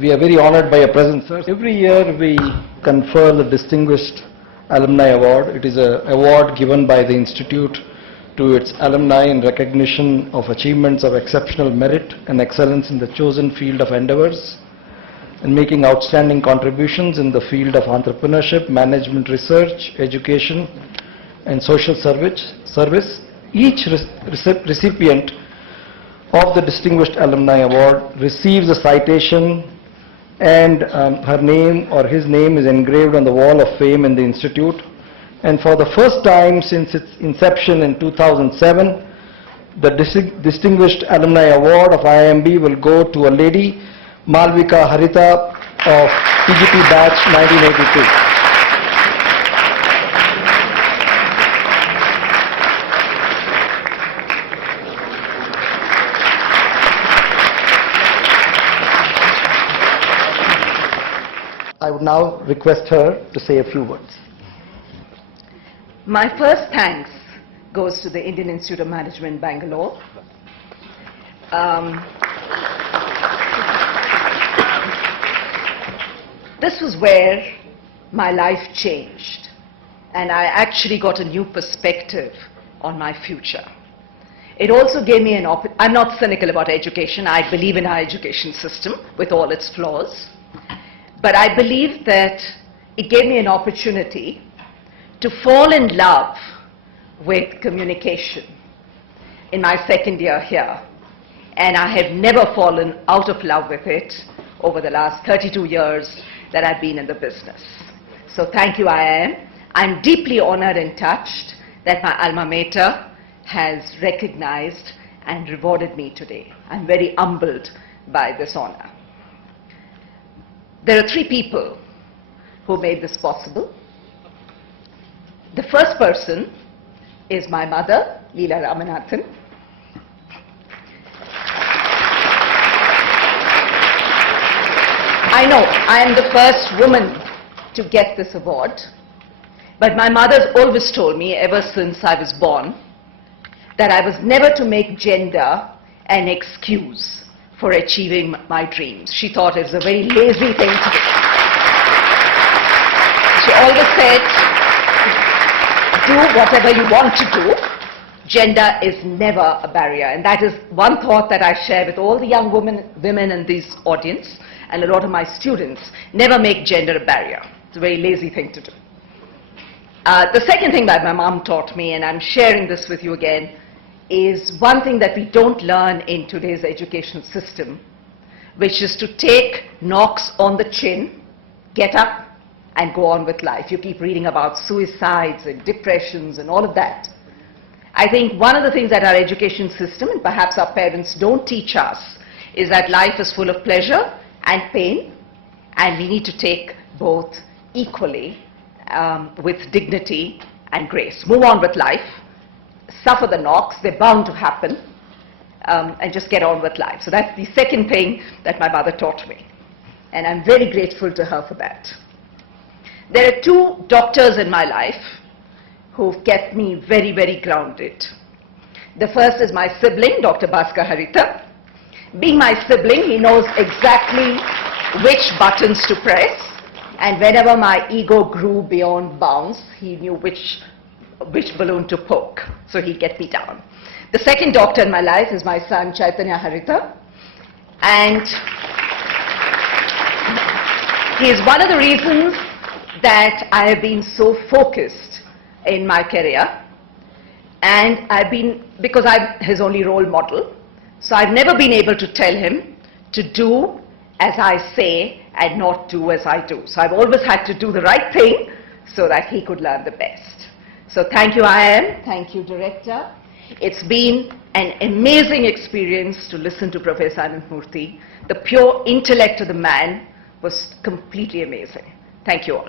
we are very honored by your presence, sir. Every year we confer the Distinguished Alumni Award. It is an award given by the Institute to its alumni in recognition of achievements of exceptional merit and excellence in the chosen field of endeavors and making outstanding contributions in the field of entrepreneurship, management research, education and social service. Each recipient of the Distinguished Alumni Award receives a citation and her name or his name is engraved on the wall of fame in the Institute. And for the first time since its inception in 2007, the Distinguished Alumni Award of IIMB will go to a lady, Malavika Harita of PGP batch 1982. I would now request her to say a few words. My first thanks goes to the Indian Institute of Management, Bangalore. This was where my life changed, and I actually got a new perspective on my future. It also gave me I'm not cynical about education. I believe in our education system with all its flaws. But I believe that it gave me an opportunity to fall in love with communication in my second year here. And I have never fallen out of love with it over the last 32 years that I've been in the business. So thank you, IIM. I'm deeply honored and touched that my alma mater has recognized and rewarded me today. I'm very humbled by this honor. There are three people who made this possible. The first person is my mother, Leela Ramanathan. I know I am the first woman to get this award, but my mother's always told me ever since I was born that I was never to make gender an excuse for achieving my dreams. She thought it was a very lazy thing to do. She always said, do whatever you want to do. Gender is never a barrier. And that is one thought that I share with all the young women in this audience and a lot of my students. Never make gender a barrier. It's a very lazy thing to do. The second thing that my mom taught me, and I'm sharing this with you again, is one thing that we don't learn in today's education system, which is to take knocks on the chin, get up and go on with life. You keep reading about suicides and depressions and all of that. I think one of the things that our education system and perhaps our parents don't teach us is that life is full of pleasure and pain, and we need to take both equally with dignity and grace. Move on with life. Suffer the knocks, they're bound to happen, and just get on with life. So that's the second thing that my mother taught me, and I'm very grateful to her for that. There are two doctors in my life who've kept me very, very grounded. The first is my sibling, Dr. Harita. Being my sibling, he knows exactly which buttons to press, and whenever my ego grew beyond bounds, he knew which balloon to poke, so he'd get me down. The second doctor in my life is my son, Chaitanya Harita, and he is one of the reasons that I have been so focused in my career, and because I'm his only role model, so I've never been able to tell him to do as I say and not do as I do. So I've always had to do the right thing so that he could learn the best. So thank you, IIM. Thank you, Director. It's been an amazing experience to listen to Professor Ananthamurthy. The pure intellect of the man was completely amazing. Thank you all.